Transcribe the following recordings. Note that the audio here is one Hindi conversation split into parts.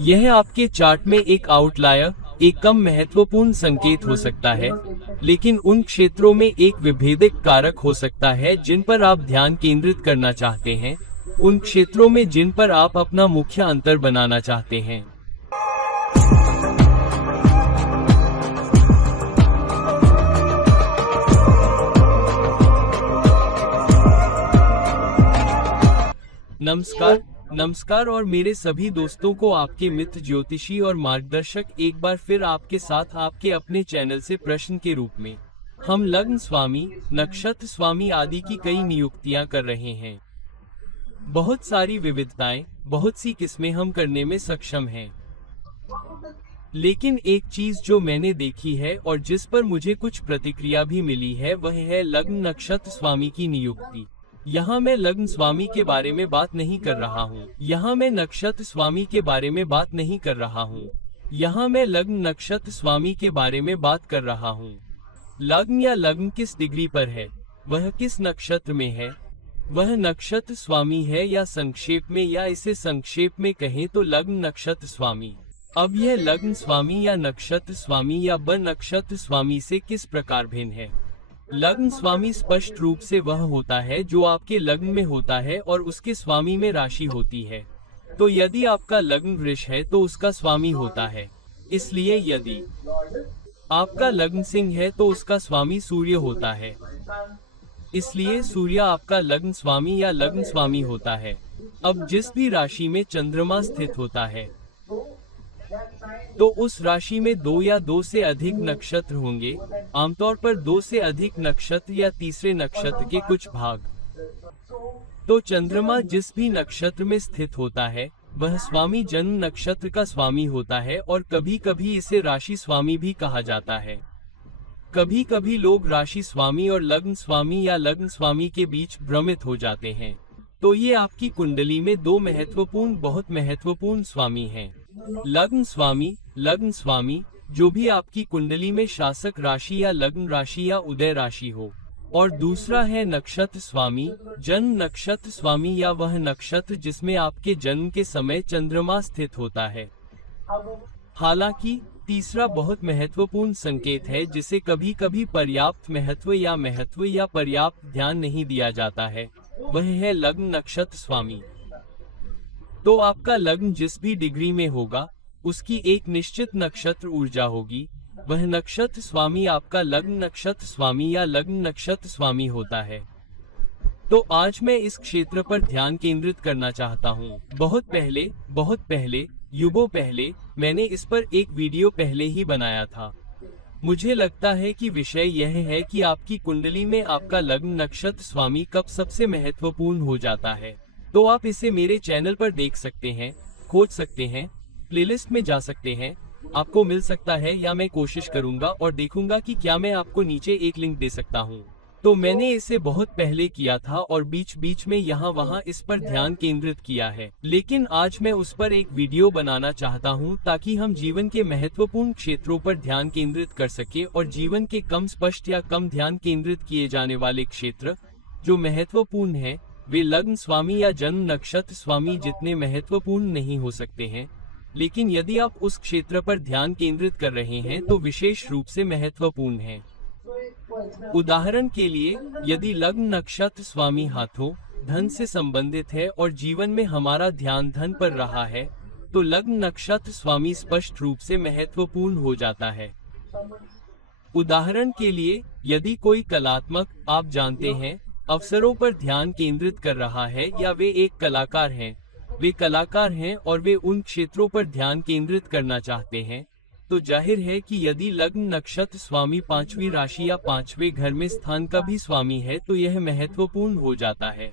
यह आपके चार्ट में एक आउटलायर, एक कम महत्वपूर्ण संकेत हो सकता है, लेकिन उन क्षेत्रों में एक विभेदक कारक हो सकता है जिन पर आप ध्यान केंद्रित करना चाहते हैं, उन क्षेत्रों में जिन पर आप अपना मुख्य अंतर बनाना चाहते हैं। नमस्कार। नमस्कार और मेरे सभी दोस्तों को आपके मित्र ज्योतिषी और मार्गदर्शक एक बार फिर आपके साथ आपके अपने चैनल से प्रश्न के रूप में हम लग्न स्वामी, नक्षत्र स्वामी आदि की कई नियुक्तियां कर रहे हैं। बहुत सारी विविधताएं, बहुत सी किस्में हम करने में सक्षम हैं। लेकिन एक चीज जो मैंने देखी है और जिस पर मुझे कुछ प्रतिक्रिया भी मिली है, वह है लग्न नक्षत्र स्वामी की नियुक्ति। यहाँ मैं लग्न स्वामी के बारे में बात नहीं कर रहा हूँ। यहाँ मैं नक्षत्र स्वामी के बारे में बात नहीं कर रहा हूँ। यहाँ मैं लग्न नक्षत्र स्वामी के बारे में बात कर रहा हूँ। लग्न या लग्न किस डिग्री पर है, वह किस नक्षत्र में है, वह नक्षत्र स्वामी है, या संक्षेप में, या इसे संक्षेप में कहें तो लग्न नक्षत्र स्वामी। अब यह लग्न स्वामी या नक्षत्र स्वामी या ब नक्षत्र स्वामी से किस प्रकार भिन्न है? लग्न स्वामी स्पष्ट रूप से वह होता है जो आपके लग्न में होता है और उसके स्वामी में राशि होती है। तो यदि आपका लग्न वृष है तो उसका स्वामी होता है। इसलिए यदि आपका लग्न सिंह है तो उसका स्वामी सूर्य होता है। इसलिए सूर्य आपका लग्न स्वामी या लग्न स्वामी होता है। अब जिस भी राशि में चंद्रमा स्थित होता है, तो उस राशि में दो या दो से अधिक नक्षत्र होंगे, आमतौर पर दो से अधिक नक्षत्र या तीसरे नक्षत्र के कुछ भाग। तो चंद्रमा जिस भी नक्षत्र में स्थित होता है, वह स्वामी जन्म नक्षत्र का स्वामी होता है और कभी कभी इसे राशि स्वामी भी कहा जाता है। कभी कभी लोग राशि स्वामी और लग्न स्वामी या लग्न स्वामी के बीच भ्रमित हो जाते हैं। तो ये आपकी कुंडली में दो महत्वपूर्ण, बहुत महत्वपूर्ण स्वामी हैं। लग्न स्वामी जो भी आपकी कुंडली में शासक राशि या लग्न राशि या उदय राशि हो, और दूसरा है नक्षत्र स्वामी, जन्म नक्षत्र स्वामी या वह नक्षत्र जिसमें आपके जन्म के समय चंद्रमा स्थित होता है। हालांकि तीसरा बहुत महत्वपूर्ण संकेत है जिसे कभी कभी पर्याप्त महत्व या पर्याप्त ध्यान नहीं दिया जाता है, वह है लग्न नक्षत्र स्वामी। तो आपका लग्न जिस भी डिग्री में होगा, उसकी एक निश्चित नक्षत्र ऊर्जा होगी। वह नक्षत्र स्वामी आपका लग्न नक्षत्र स्वामी या लग्न नक्षत्र स्वामी होता है। तो आज मैं इस क्षेत्र पर ध्यान केंद्रित करना चाहता हूँ। बहुत पहले, युगों पहले मैंने इस पर एक वीडियो पहले ही बनाया था। मुझे लगता है कि विषय यह है कि आपकी कुंडली में आपका लग्न नक्षत्र स्वामी कब सबसे महत्वपूर्ण हो जाता है। तो आप इसे मेरे चैनल पर देख सकते हैं, खोज सकते हैं, प्लेलिस्ट में जा सकते हैं, आपको मिल सकता है, या मैं कोशिश करूंगा और देखूंगा कि क्या मैं आपको नीचे एक लिंक दे सकता हूं। तो मैंने इसे बहुत पहले किया था और बीच बीच में यहाँ वहाँ इस पर ध्यान केंद्रित किया है, लेकिन आज मैं उस पर एक वीडियो बनाना चाहता हूँ ताकि हम जीवन के महत्वपूर्ण क्षेत्रों पर ध्यान केंद्रित कर सके और जीवन के कम स्पष्ट या कम ध्यान केंद्रित किए जाने वाले क्षेत्र जो महत्वपूर्ण है, वे लग्न स्वामी या जन्म नक्षत्र स्वामी जितने महत्वपूर्ण नहीं हो सकते हैं, लेकिन यदि आप उस क्षेत्र पर ध्यान केंद्रित कर रहे हैं तो विशेष रूप से महत्वपूर्ण है। उदाहरण के लिए, यदि लग्न नक्षत्र स्वामी हाथों, धन से संबंधित है और जीवन में हमारा ध्यान धन पर रहा है, तो लग्न नक्षत्र स्वामी स्पष्ट रूप से महत्वपूर्ण हो जाता है। उदाहरण के लिए, यदि कोई कलात्मक, आप जानते हैं, अवसरों पर ध्यान केंद्रित कर रहा है, या वे एक कलाकार हैं और वे उन क्षेत्रों पर ध्यान केंद्रित करना चाहते हैं, तो जाहिर है कि यदि लग्न नक्षत्र स्वामी पांचवी राशि या पांचवें घर में स्थान का भी स्वामी है तो यह महत्वपूर्ण हो जाता है।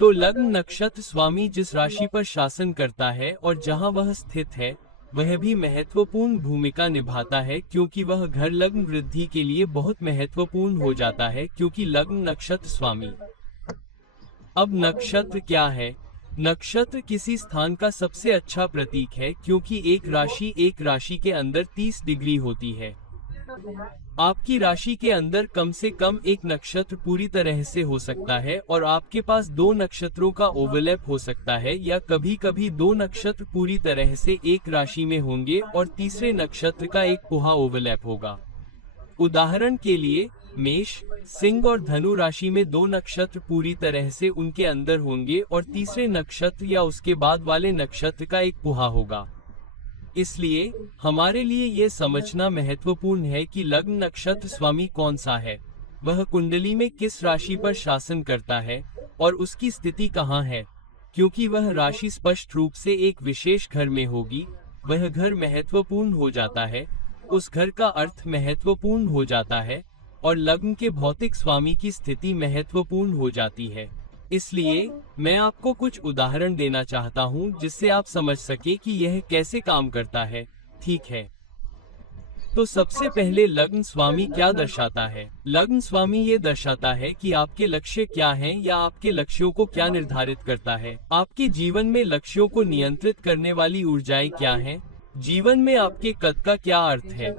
तो लग्न नक्षत्र स्वामी जिस राशि पर शासन करता है और जहां वह स्थित है, वह भी महत्वपूर्ण भूमिका निभाता है, क्योंकि वह घर लग्न वृद्धि के लिए बहुत महत्वपूर्ण हो जाता है, क्योंकि लग्न नक्षत्र स्वामी। अब नक्षत्र क्या है? नक्षत्र किसी स्थान का सबसे अच्छा प्रतीक है, क्योंकि एक राशि के अंदर 30 डिग्री होती है। आपकी राशि के अंदर कम से कम एक नक्षत्र पूरी तरह से हो सकता है और आपके पास दो नक्षत्रों का ओवरलैप हो सकता है, या कभी कभी दो नक्षत्र पूरी तरह से एक राशि में होंगे और तीसरे नक्षत्र का एक पोहा ओवरलैप होगा। उदाहरण के लिए मेष, सिंह और धनु राशि में दो नक्षत्र पूरी तरह से उनके अंदर होंगे और तीसरे नक्षत्र या उसके बाद वाले नक्षत्र का एक पोहा होगा। इसलिए हमारे लिए यह समझना महत्वपूर्ण है कि लग्न नक्षत्र स्वामी कौन सा है, वह कुंडली में किस राशि पर शासन करता है और उसकी स्थिति कहाँ है। क्योंकि वह राशि स्पष्ट रूप से एक विशेष घर में होगी, वह घर महत्वपूर्ण हो जाता है, उस घर का अर्थ महत्वपूर्ण हो जाता है और लग्न के भौतिक स्वामी की स्थिति महत्वपूर्ण हो जाती है। इसलिए मैं आपको कुछ उदाहरण देना चाहता हूं जिससे आप समझ सके कि यह कैसे काम करता है। ठीक है, तो सबसे पहले लग्न स्वामी क्या दर्शाता है। लग्न स्वामी ये दर्शाता है कि आपके लक्ष्य क्या हैं या आपके लक्ष्यों को क्या निर्धारित करता है। आपके जीवन में लक्ष्यों को नियंत्रित करने वाली ऊर्जाएं क्या हैं? जीवन में आपके कद का क्या अर्थ है?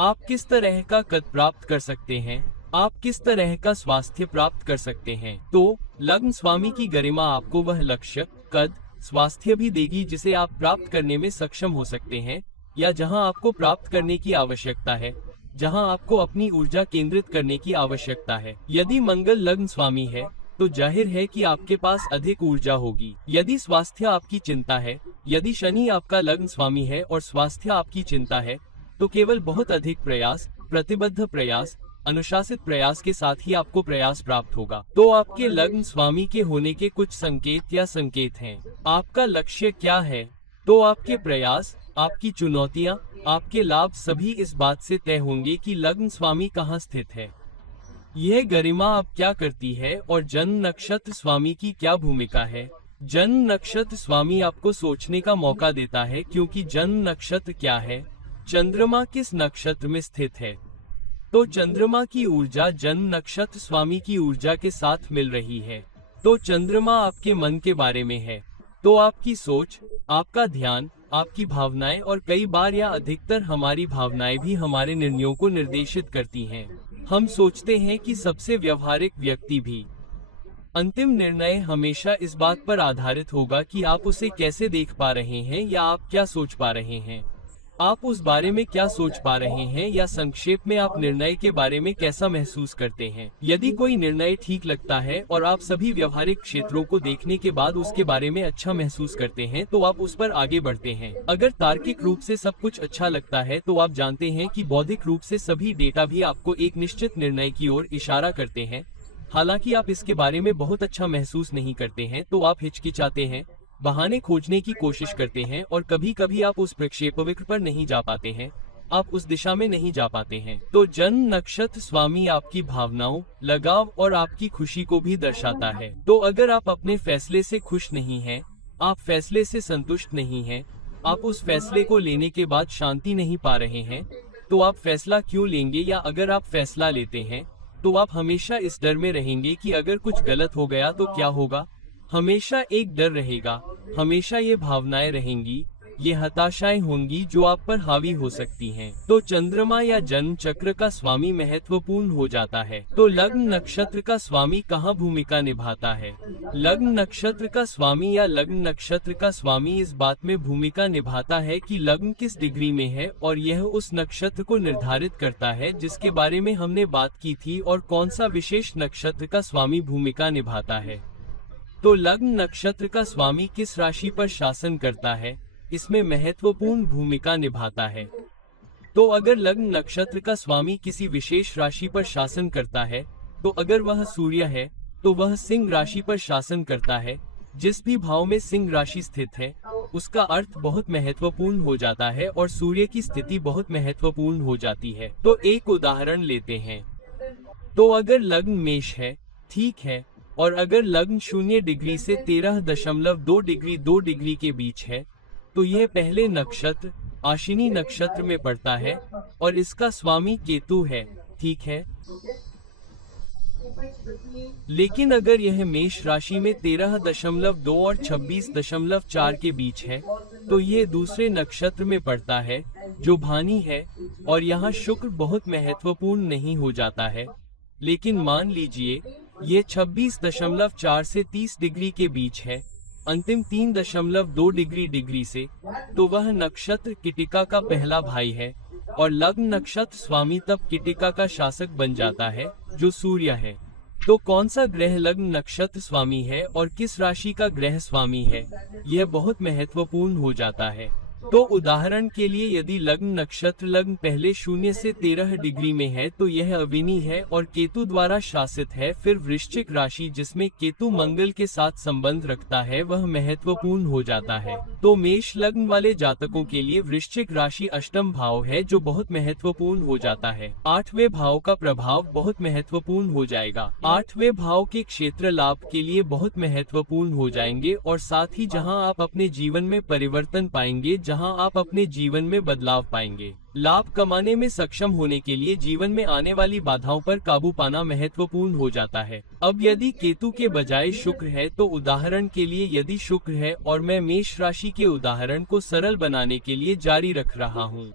आप किस तरह का कद प्राप्त कर सकते हैं? आप किस तरह का स्वास्थ्य प्राप्त कर सकते हैं? तो लग्न स्वामी की गरिमा आपको वह लक्ष्य, कद, स्वास्थ्य भी देगी जिसे आप प्राप्त करने में सक्षम हो सकते हैं, या जहां आपको प्राप्त करने की आवश्यकता है, जहां आपको अपनी ऊर्जा केंद्रित करने की आवश्यकता है। यदि मंगल लग्न स्वामी है तो जाहिर है कि आपके पास अधिक ऊर्जा होगी। यदि स्वास्थ्य आपकी चिंता है, यदि शनि आपका लग्न स्वामी है और स्वास्थ्य आपकी चिंता है, तो केवल बहुत अधिक प्रयास, प्रतिबद्ध प्रयास, अनुशासित प्रयास के साथ ही आपको प्रयास प्राप्त होगा। तो आपके लग्न स्वामी के होने के कुछ संकेत हैं। आपका लक्ष्य क्या है? तो आपके प्रयास, आपकी चुनौतियां, आपके लाभ सभी इस बात से तय होंगे कि लग्न स्वामी कहाँ स्थित है। यह गरिमा अब क्या करती है और जन्म नक्षत्र स्वामी की क्या भूमिका है। जन्म नक्षत्र स्वामी आपको सोचने का मौका देता है, क्योंकि जन्म नक्षत्र क्या है, चंद्रमा किस नक्षत्र में स्थित है। तो चंद्रमा की ऊर्जा जन्म नक्षत्र स्वामी की ऊर्जा के साथ मिल रही है। तो चंद्रमा आपके मन के बारे में है, तो आपकी सोच, आपका ध्यान, आपकी भावनाएं और कई बार या अधिकतर हमारी भावनाएं भी हमारे निर्णयों को निर्देशित करती हैं। हम सोचते हैं कि सबसे व्यवहारिक व्यक्ति भी। अंतिम निर्णय हमेशा इस बात पर आधारित होगा कि आप उसे कैसे देख पा रहे हैं या आप क्या सोच पा रहे हैं। आप उस बारे में क्या सोच पा रहे हैं, या संक्षेप में आप निर्णय के बारे में कैसा महसूस करते हैं। यदि कोई निर्णय ठीक लगता है और आप सभी व्यवहारिक क्षेत्रों को देखने के बाद उसके बारे में अच्छा महसूस करते हैं, तो आप उस पर आगे बढ़ते हैं। अगर तार्किक रूप से सब कुछ अच्छा लगता है, तो आप जानते हैं कि बौद्धिक रूप से सभी डेटा भी आपको एक निश्चित निर्णय की ओर इशारा करते हैं। हालांकि आप इसके बारे में बहुत अच्छा महसूस नहीं करते हैं, तो आप हिचकिचाते हैं, बहाने खोजने की कोशिश करते हैं और कभी कभी आप उस प्रक्षेपवक्र पर नहीं जा पाते हैं, आप उस दिशा में नहीं जा पाते हैं। तो जन्म नक्षत्र स्वामी आपकी भावनाओं, लगाव और आपकी खुशी को भी दर्शाता है। तो अगर आप अपने फैसले से खुश नहीं हैं, आप फैसले से संतुष्ट नहीं हैं, आप उस फैसले को लेने के बाद शांति नहीं पा रहे हैं, तो आप फैसला क्यों लेंगे? या अगर आप फैसला लेते हैं तो आप हमेशा इस डर में रहेंगे कि अगर कुछ गलत हो गया तो क्या होगा। हमेशा एक डर रहेगा, हमेशा ये भावनाएं रहेंगी, ये हताशाएं होंगी जो आप पर हावी हो सकती हैं। तो चंद्रमा या जन्म चक्र का स्वामी महत्वपूर्ण हो जाता है। तो लग्न नक्षत्र का स्वामी कहाँ भूमिका निभाता है? लग्न नक्षत्र का स्वामी या लग्न नक्षत्र का स्वामी इस बात में भूमिका निभाता है कि लग्न किस डिग्री में है, और यह उस नक्षत्र को निर्धारित करता है जिसके बारे में हमने बात की थी, और कौन सा विशेष नक्षत्र का स्वामी भूमिका निभाता है। तो लग्न नक्षत्र का स्वामी किस राशि पर शासन करता है, इसमें महत्वपूर्ण भूमिका निभाता है। तो अगर लग्न नक्षत्र का स्वामी किसी विशेष राशि पर शासन करता है, तो अगर वह सूर्य है तो वह सिंह राशि पर शासन करता है। जिस भी भाव में सिंह राशि स्थित है उसका अर्थ बहुत महत्वपूर्ण हो जाता है और सूर्य की स्थिति बहुत महत्वपूर्ण हो जाती है। तो एक उदाहरण लेते हैं। तो अगर लग्न मेष है, ठीक है, और अगर लग्न 0 डिग्री से 13.2 डिग्री 2 डिग्री के बीच है, तो यह पहले नक्षत्र आश्विनी नक्षत्र में पड़ता है और इसका स्वामी केतु है, ठीक है। लेकिन अगर यह मेष राशि में 13.2 और 26.4 के बीच है, तो यह दूसरे नक्षत्र में पड़ता है जो भानी है, और यहाँ शुक्र बहुत महत्वपूर्ण नहीं हो जाता है। लेकिन मान लीजिए ये 26.4 से 30 डिग्री के बीच है, अंतिम 3.2 डिग्री से, तो वह नक्षत्र किटिका का पहला भाई है और लग्न नक्षत्र स्वामी तब किटिका का शासक बन जाता है, जो सूर्य है। तो कौन सा ग्रह लग्न नक्षत्र स्वामी है और किस राशि का ग्रह स्वामी है, यह बहुत महत्वपूर्ण हो जाता है। तो उदाहरण के लिए यदि लग्न नक्षत्र लग्न पहले 0 से 13 डिग्री में है तो यह अविनी है और केतु द्वारा शासित है। फिर वृश्चिक राशि जिसमें केतु मंगल के साथ संबंध रखता है वह महत्वपूर्ण हो जाता है। तो मेष लग्न वाले जातकों के लिए वृश्चिक राशि अष्टम भाव है, जो बहुत महत्वपूर्ण हो जाता है। 8वें भाव का प्रभाव बहुत महत्वपूर्ण हो जाएगा। 8वें भाव के क्षेत्र लाभ के लिए बहुत महत्वपूर्ण हो जाएंगे और साथ ही जहां आप अपने जीवन में परिवर्तन पाएंगे, जहां आप अपने जीवन में बदलाव पाएंगे। लाभ कमाने में सक्षम होने के लिए जीवन में आने वाली बाधाओं पर काबू पाना महत्वपूर्ण हो जाता है। अब यदि केतु के बजाय शुक्र है, तो उदाहरण के लिए यदि शुक्र है और मैं मेष राशि के उदाहरण को सरल बनाने के लिए जारी रख रहा हूँ,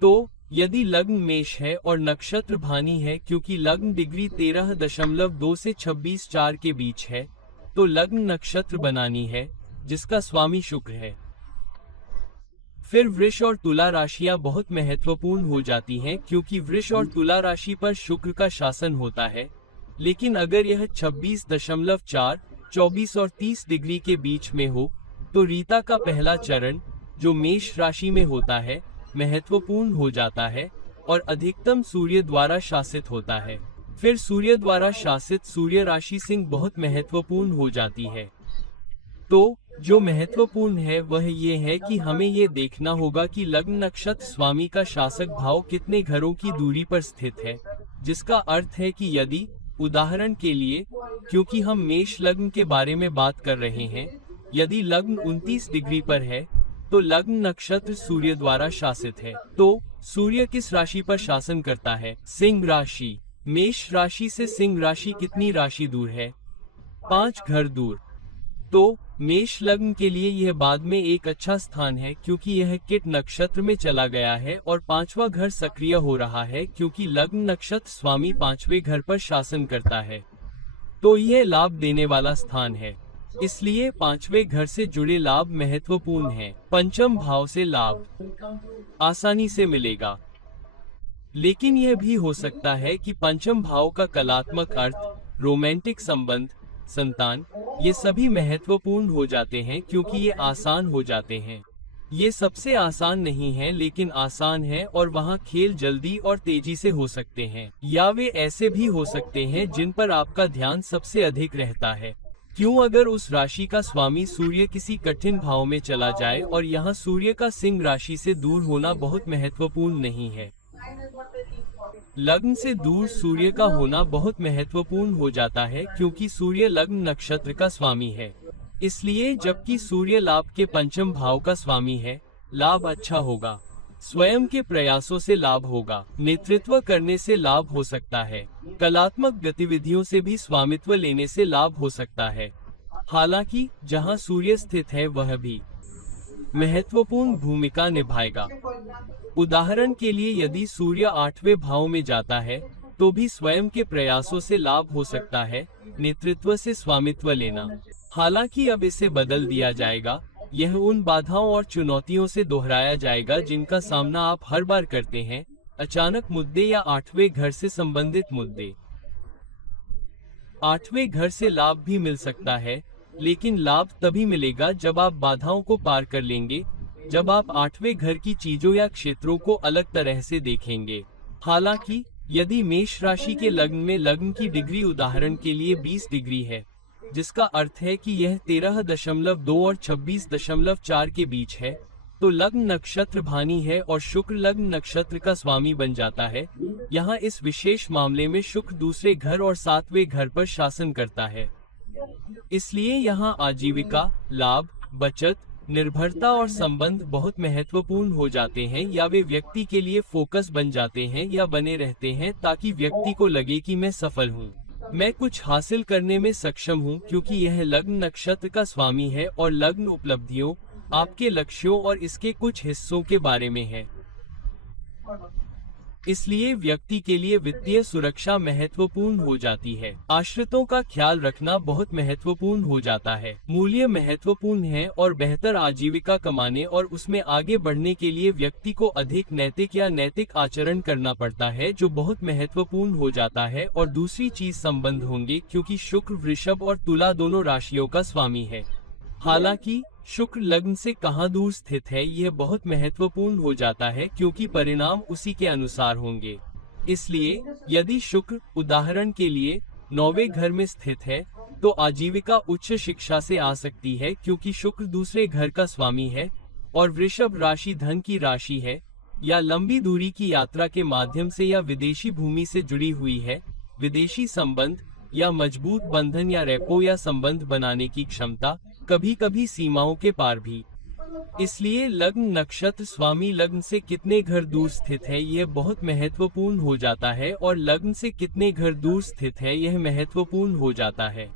तो यदि लग्न मेष है और नक्षत्र भानी है, क्योंकि लग्न डिग्री 13.2 से 26.4 के बीच है, तो लग्न नक्षत्र बनानी है जिसका स्वामी शुक्र है। फिर वृष और तुला राशियां बहुत महत्वपूर्ण हो जाती हैं, क्योंकि वृष और तुला राशि पर शुक्र का शासन होता है। लेकिन अगर यह 26.4, 24 और 30 डिग्री के बीच में हो, तो रीता का पहला चरण जो मेष राशि में होता है महत्वपूर्ण हो जाता है और अधिकतम सूर्य द्वारा शासित होता है। फिर सूर्य द्वारा शासित सूर्य राशि सिंह बहुत महत्वपूर्ण हो जाती है। तो जो महत्वपूर्ण है वह ये है कि हमें ये देखना होगा कि लग्न नक्षत्र स्वामी का शासक भाव कितने घरों की दूरी पर स्थित है, जिसका अर्थ है कि यदि उदाहरण के लिए, क्योंकि हम मेष लग्न के बारे में बात कर रहे हैं, यदि लग्न 29 डिग्री पर है तो लग्न नक्षत्र सूर्य द्वारा शासित है। तो सूर्य किस राशि पर शासन करता है? सिंह राशि। मेष राशि से सिंह राशि कितनी राशि दूर है? 5 घर दूर। तो मेष लग्न के लिए यह बाद में एक अच्छा स्थान है, क्योंकि यह किट नक्षत्र में चला गया है और 5वां घर सक्रिय हो रहा है, क्योंकि लग्न नक्षत्र स्वामी 5वें घर पर शासन करता है। तो यह लाभ देने वाला स्थान है, इसलिए 5वें घर से जुड़े लाभ महत्वपूर्ण हैं। पंचम भाव से लाभ आसानी से मिलेगा, लेकिन यह भी हो सकता है कि पंचम भाव का कलात्मक अर्थ, रोमांटिक संबंध, संतान, ये सभी महत्वपूर्ण हो जाते हैं, क्योंकि ये आसान हो जाते हैं। ये सबसे आसान नहीं है, लेकिन आसान है और वहाँ खेल जल्दी और तेजी से हो सकते हैं, या वे ऐसे भी हो सकते हैं जिन पर आपका ध्यान सबसे अधिक रहता है। क्यों? अगर उस राशि का स्वामी सूर्य किसी कठिन भाव में चला जाए, और यहाँ सूर्य का सिंह राशि से दूर होना बहुत महत्वपूर्ण नहीं है। लग्न से दूर सूर्य का होना बहुत महत्वपूर्ण हो जाता है, क्योंकि सूर्य लग्न नक्षत्र का स्वामी है। इसलिए जबकि सूर्य लाभ के पंचम भाव का स्वामी है, लाभ अच्छा होगा। स्वयं के प्रयासों से लाभ होगा, नेतृत्व करने से लाभ हो सकता है, कलात्मक गतिविधियों से भी स्वामित्व लेने से लाभ हो सकता है। हालांकि जहां सूर्य स्थित है वह भी महत्वपूर्ण भूमिका निभाएगा। उदाहरण के लिए यदि सूर्य 8वें भाव में जाता है तो भी स्वयं के प्रयासों से लाभ हो सकता है, नेतृत्व से स्वामित्व लेना। हालांकि अब इसे बदल दिया जाएगा, यह उन बाधाओं और चुनौतियों से दोहराया जाएगा जिनका सामना आप हर बार करते हैं, अचानक मुद्दे या 8वें घर से संबंधित मुद्दे। 8वें घर से लाभ भी मिल सकता है, लेकिन लाभ तभी मिलेगा जब आप बाधाओं को पार कर लेंगे, जब आप 8वें घर की चीजों या क्षेत्रों को अलग तरह से देखेंगे। हालांकि यदि मेष राशि के लग्न में लग्न की डिग्री उदाहरण के लिए 20 डिग्री है, जिसका अर्थ है कि यह 13.2 और 26.4 के बीच है, तो लग्न नक्षत्र भानी है और शुक्र लग्न नक्षत्र का स्वामी बन जाता है। यहाँ इस विशेष मामले में शुक्र दूसरे घर और 7वें घर पर शासन करता है। इसलिए यहाँ आजीविका, लाभ, बचत, निर्भरता और संबंध बहुत महत्वपूर्ण हो जाते हैं, या वे व्यक्ति के लिए फोकस बन जाते हैं या बने रहते हैं, ताकि व्यक्ति को लगे कि मैं सफल हूँ, मैं कुछ हासिल करने में सक्षम हूँ, क्योंकि यह लग्न नक्षत्र का स्वामी है और लग्न उपलब्धियों, आपके लक्ष्यों और इसके कुछ हिस्सों के बारे में है। इसलिए व्यक्ति के लिए वित्तीय सुरक्षा महत्वपूर्ण हो जाती है। आश्रितों का ख्याल रखना बहुत महत्वपूर्ण हो जाता है। मूल्य महत्वपूर्ण है और बेहतर आजीविका कमाने और उसमें आगे बढ़ने के लिए व्यक्ति को अधिक नैतिक या नैतिक आचरण करना पड़ता है, जो बहुत महत्वपूर्ण हो जाता है। और दूसरी चीज संबंध होंगे, क्योंकि शुक्र वृषभ और तुला दोनों राशियों का स्वामी है। हालांकि शुक्र लग्न से कहाँ दूर स्थित है यह बहुत महत्वपूर्ण हो जाता है, क्योंकि परिणाम उसी के अनुसार होंगे। इसलिए यदि शुक्र उदाहरण के लिए 9वें घर में स्थित है तो आजीविका उच्च शिक्षा से आ सकती है, क्योंकि शुक्र दूसरे घर का स्वामी है और वृषभ राशि धन की राशि है, या लंबी दूरी की यात्रा के माध्यम से या विदेशी भूमि से जुड़ी हुई है। विदेशी संबंध या मजबूत बंधन या रेपो या संबंध बनाने की क्षमता, कभी कभी सीमाओं के पार भी। इसलिए लग्न नक्षत्र स्वामी लग्न से कितने घर दूर स्थित है यह बहुत महत्वपूर्ण हो जाता है, और लग्न से कितने घर दूर स्थित है यह महत्वपूर्ण हो जाता है।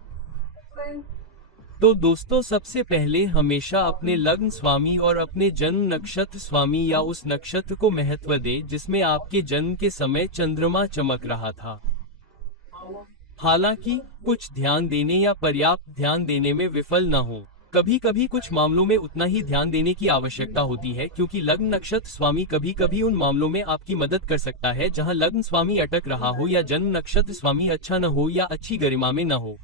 तो दोस्तों, सबसे पहले हमेशा अपने लग्न स्वामी और अपने जन्म नक्षत्र स्वामी या उस नक्षत्र को महत्व दे जिसमें आपके जन्म के समय चंद्रमा चमक रहा था। हालांकि कुछ ध्यान देने या पर्याप्त ध्यान देने में विफल न हो। कभी कभी कुछ मामलों में उतना ही ध्यान देने की आवश्यकता होती है, क्योंकि लग्न नक्षत्र स्वामी कभी कभी उन मामलों में आपकी मदद कर सकता है जहां लग्न स्वामी अटक रहा हो, या जन्म नक्षत्र स्वामी अच्छा न हो या अच्छी गरिमा में न हो।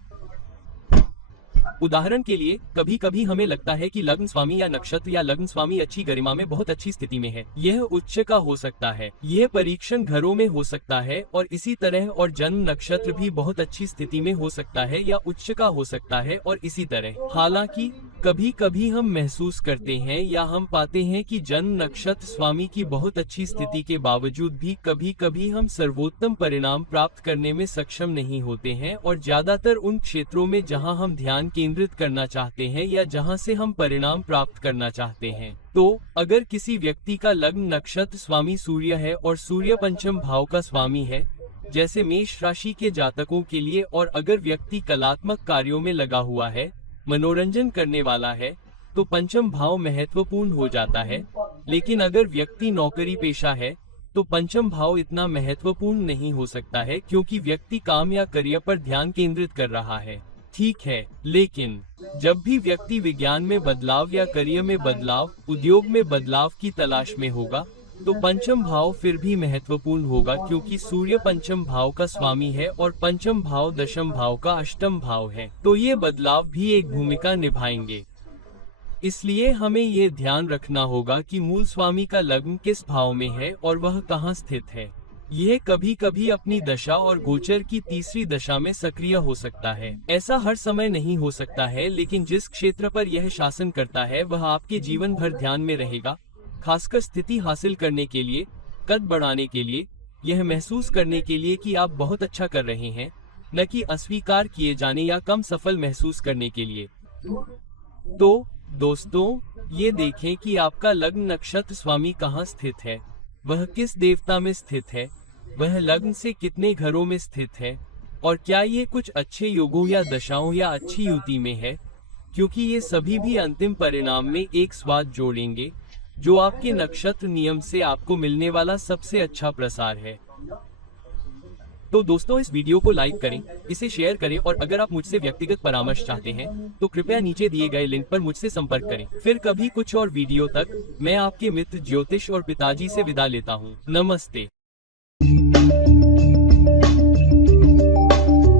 उदाहरण के लिए, कभी कभी हमें लगता है कि लग्न स्वामी या नक्षत्र या लग्न स्वामी अच्छी गरिमा में बहुत अच्छी स्थिति में है। यह उच्च का हो सकता है, यह परीक्षण घरों में हो सकता है, और इसी तरह और जन्म नक्षत्र भी बहुत अच्छी स्थिति में हो सकता है या उच्च का हो सकता है, और इसी तरह। हालांकि कभी कभी हम महसूस करते हैं या हम पाते हैं कि जन्म नक्षत्र स्वामी की बहुत अच्छी स्थिति के बावजूद भी कभी कभी हम सर्वोत्तम परिणाम प्राप्त करने में सक्षम नहीं होते हैं, और ज्यादातर उन क्षेत्रों में जहां हम ध्यान केंद्रित करना चाहते हैं या जहां से हम परिणाम प्राप्त करना चाहते हैं। तो अगर किसी व्यक्ति का लग्न नक्षत्र स्वामी सूर्य है और सूर्य पंचम भाव का स्वामी है, जैसे मेष राशि के जातकों के लिए, और अगर व्यक्ति कलात्मक कार्यों में लगा हुआ है, मनोरंजन करने वाला है, तो पंचम भाव महत्वपूर्ण हो जाता है। लेकिन अगर व्यक्ति नौकरी पेशा है तो पंचम भाव इतना महत्वपूर्ण नहीं हो सकता है, क्योंकि व्यक्ति काम या करियर पर ध्यान केंद्रित कर रहा है। ठीक है, लेकिन जब भी व्यक्ति विज्ञान में बदलाव या करियर में बदलाव, उद्योग में बदलाव की तलाश में होगा, तो पंचम भाव फिर भी महत्वपूर्ण होगा, क्योंकि सूर्य पंचम भाव का स्वामी है और पंचम भाव दशम भाव का अष्टम भाव है, तो ये बदलाव भी एक भूमिका निभाएंगे। इसलिए हमें ये ध्यान रखना होगा कि मूल स्वामी का लग्न किस भाव में है और वह कहाँ स्थित है। यह कभी कभी अपनी दशा और गोचर की तीसरी दशा में सक्रिय हो सकता है। ऐसा हर समय नहीं हो सकता है, लेकिन जिस क्षेत्र पर यह शासन करता है वह आपके जीवन भर ध्यान में रहेगा, खासकर स्थिति हासिल करने के लिए, कद बढ़ाने के लिए, यह महसूस करने के लिए कि आप बहुत अच्छा कर रहे हैं, न कि अस्वीकार किए जाने या कम सफल महसूस करने के लिए। तो दोस्तों, ये देखें कि आपका लग्न नक्षत्र स्वामी कहाँ स्थित है, वह किस देवता में स्थित है, वह लग्न से कितने घरों में स्थित है, और क्या ये कुछ अच्छे योगों या दशाओं या अच्छी युति में है, क्योंकि ये सभी भी अंतिम परिणाम में एक स्वाद जोड़ेंगे, जो आपके नक्षत्र नियम से आपको मिलने वाला सबसे अच्छा प्रसार है। तो दोस्तों, इस वीडियो को लाइक करें, इसे शेयर करें, और अगर आप मुझसे व्यक्तिगत परामर्श चाहते हैं तो कृपया नीचे दिए गए लिंक पर मुझसे संपर्क करें। फिर कभी कुछ और वीडियो तक मैं आपके मित्र ज्योतिष और पिताजी से विदा लेता हूँ। नमस्ते।